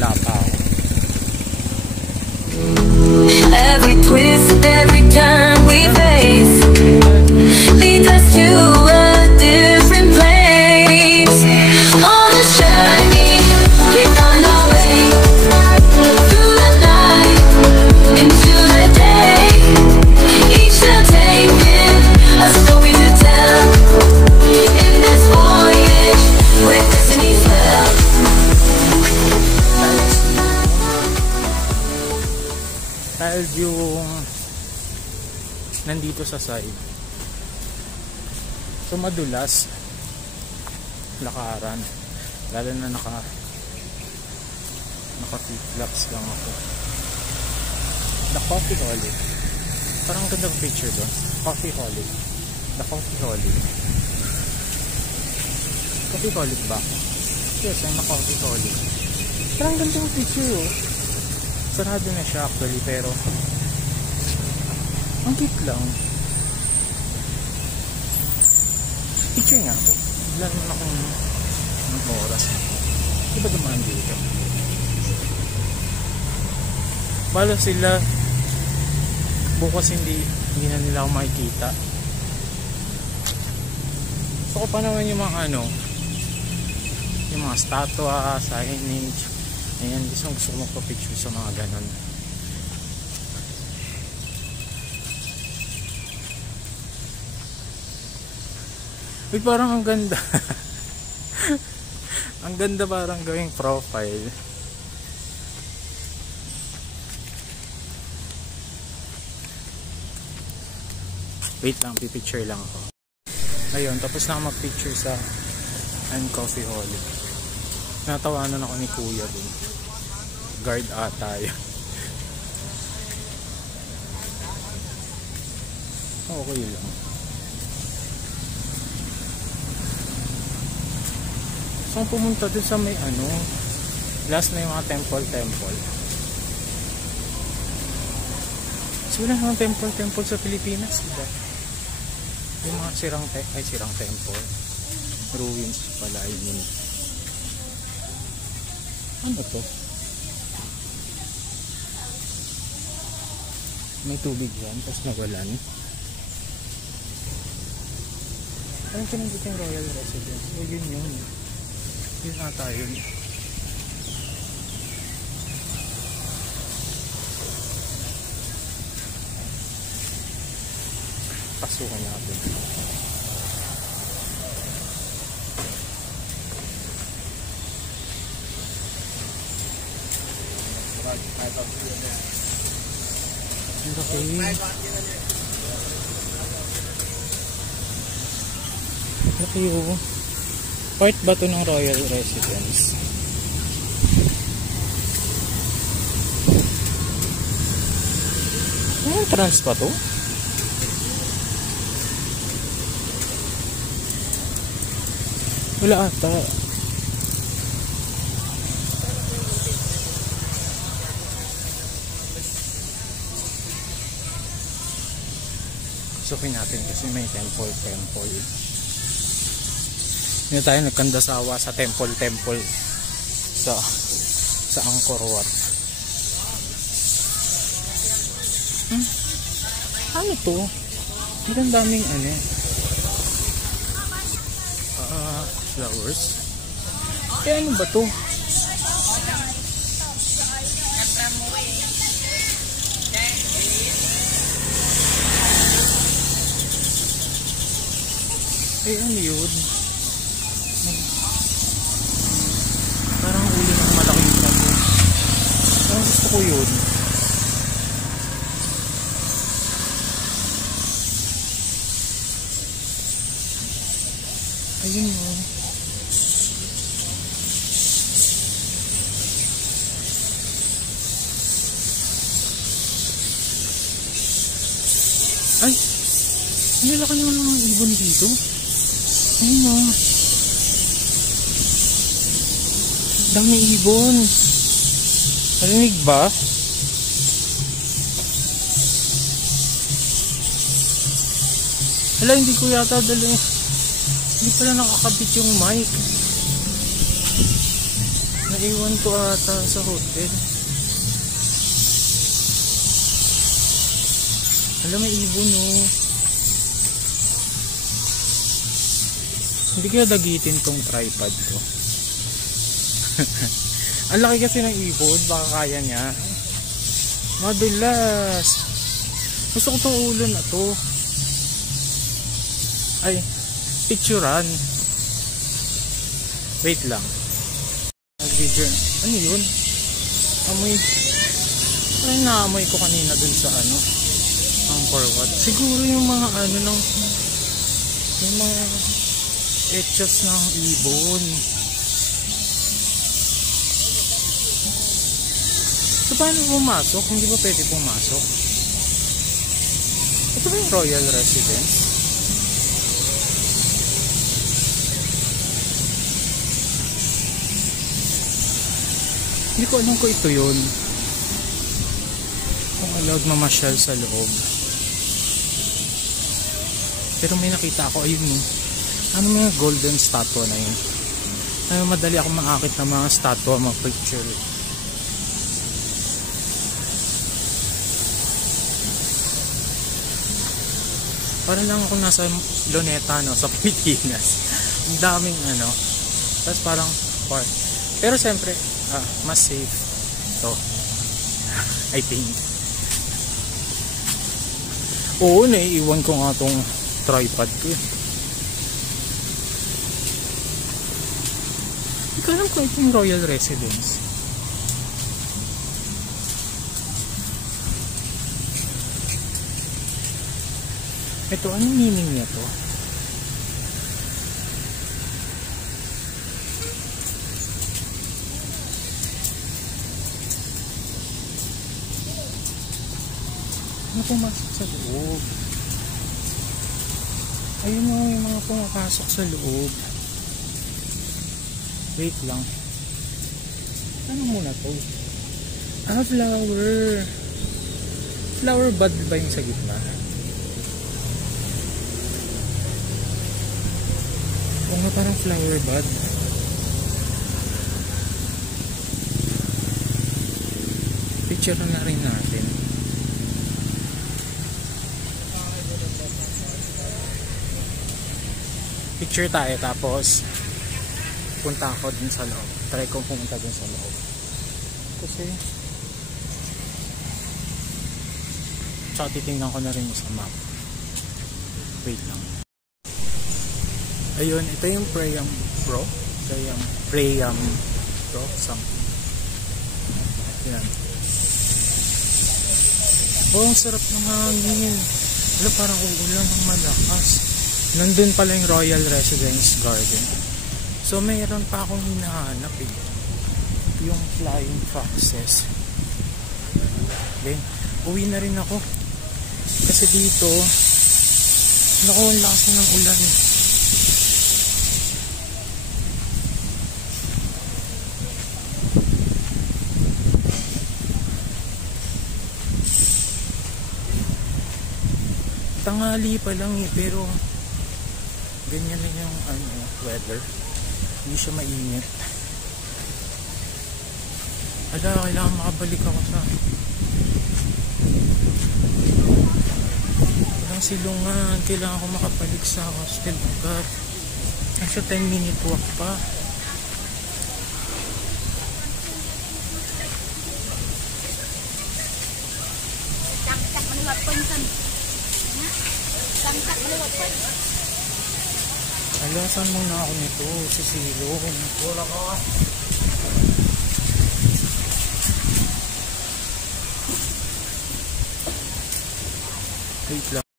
wala pa ako. Every twist, every turn we face leads us to a different place. On this journey, we find our way through the night into the day. Each step taken, a story to tell. In this voyage, where destiny fell. Dahil yung nandito sa side, so madulas lakaran, lalo na naka flip-flops lang ako. The Coffee Holic, parang ganda ng picture doon. Coffee Holic, The Coffee Holic. Coffee Holic ba? Yes, I'm a Coffee Holic. Parang ganda ng picture, oh. Sarado na siya actually, pero ang cute lang. Picture nga ako. Wala naman akong oras. Diba dumaan dito? Bala sila bukas hindi na nila ako makikita. So pa naman yung mga yung mga statua, signage. Ayan, gusto ko magpa-picture sa mga ganon. Uy, parang ang ganda. Ang ganda, parang gawing profile. Wait lang, pipicture lang ako. Ayun, tapos na ako mag-picture sa Coffee Holic. Natawanan ako ni Kuya dun. Guard ata yun. Okay lang. So pumunta dun sa may last na yung mga temple. So wala namang temple sa Pilipinas, diba? Yung mga sirang temple, ruins pala yun. Ano to? May tubig yan, tapos nawalan. Parang pinagdito yung Royal Residence. O yun. Yun ata yun. Pasukan natin. Okay, part ba ito ng Royal Residence? Trans pa to? Wala ata. Sukin natin kasi may temple. Hindi tayo nagkandasawa sa temple sa Angkor Wat. Ano to? Ang daming flowers. Ano ba to? Ano yun? Parang ulo ng malaking bato. Parang gusto ko yun. Ayun yun. Ay! Nilaki naman ng mga ibon dito. Ayun o. Daming ibon. Narinig ba? Hala, hindi ko yata dali. Hindi pala nakakabit yung mic. Naiwan ko ata sa hotel. Alam, may ibon oh. Hindi kaya dagitin tong tripod ko. Ang laki kasi ng ibon, baka kaya niya. Madulas. Gusto ko tong ulo na to. Ay, picturean. Wait lang. Video. Ano yun? Amoy. Ay, naamoy ko kanina dun sa ano. Angkor Wat. Siguro yung mga ano ng yung mga etchas ng ibon. So paano pumasok? Hindi ba pwede pumasok? Ito ba yung Royal Residence? Hindi ko alam kung ito yun. Kung allowed mamasyal sa loob. Pero may nakita ako, ayun mo. Ano mga golden statue na yun? Ay, madali ako makakit ng mga statue, mga picture. Para lang ako nasa Luneta, no, sa Pilipinas. Ang daming ano. Tapos parang park. Pero siyempre, mas safe to. I think. Oo, naiiwan ko nga tong tripod ko. Hindi ko alam kung ito yung Royal Residence. Ito, anong meaning niya to? Ano pumasok sa loob? Ayun mo yung mga pumapasok sa loob. Wait lang. Ano muna to? Flower. Flower bud ba yung sa gitna? O nga, parang flower bud. Picture na rin natin. Picture tayo, tapos punta ako dun sa loob. Try kong pumunta dun sa loob. Kasi tsaka titingnan ko na rin sa map. Wait lang. Ayun, ito yung Priam Pro. Priam Pro something. Yan. Oh, ang sarap ng hangin. Wala, parang uulan ng malakas. Nandun pala yung Royal Residence Garden. So mayroon pa akong hinahanap eh. Yung Flying Foxes. Then, uwi na rin ako. Kasi dito, naku, ang lakas na ng ulan eh. Tanghali pa lang eh, pero ganyan na yung weather. Hindi siya mainit. Ala, kailangan makabalik ako sa walang silungan. Kailangan ko makabalik sa hostel agad. Nasa 10-minute walk pa. Ala, saan muna ako nito? Sa silong. Wala ka. Wait lang.